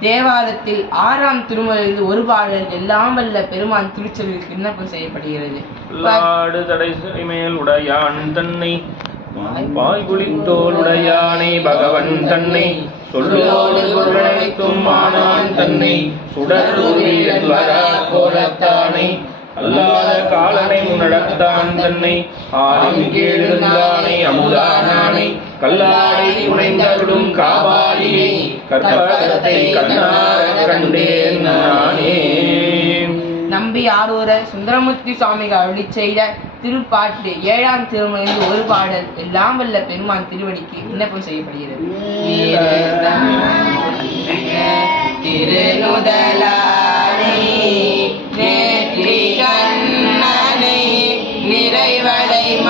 தேவாரத்தில் ஆறாம் திருமுறையில் ஒரு பாடல் எல்லாம் வல்ல பெருமான் திருச்செல்விக்கு விண்ணப்பம் செய்யப்படுகிறது. லாடு தடை மேல் உடையான் தன்னை பாய்குழி உடையானை பகவன் தன்னை சொல்லோடு ஆனான் தன்னை சுடர்வீரன் வரா கோலத்தானை அல்லாத காலனை முன்னடத்தான் தன்னை ஆறும் கீழிருந்தானை அமுதானானை கல்லாடை புனைந்தருளும் நம்பி ஆரூர சுந்தரமூர்த்தி சுவாமிகள் அருளி செய்த திருப்பாட்டு ஏழாம் திருமுறையில் ஒரு பாடல் எல்லாம் வல்ல பெருமான் திருவடிக்கு விண்ணப்பம் செய்யப்படுகிறது. திருநுதலானே நிறைவடை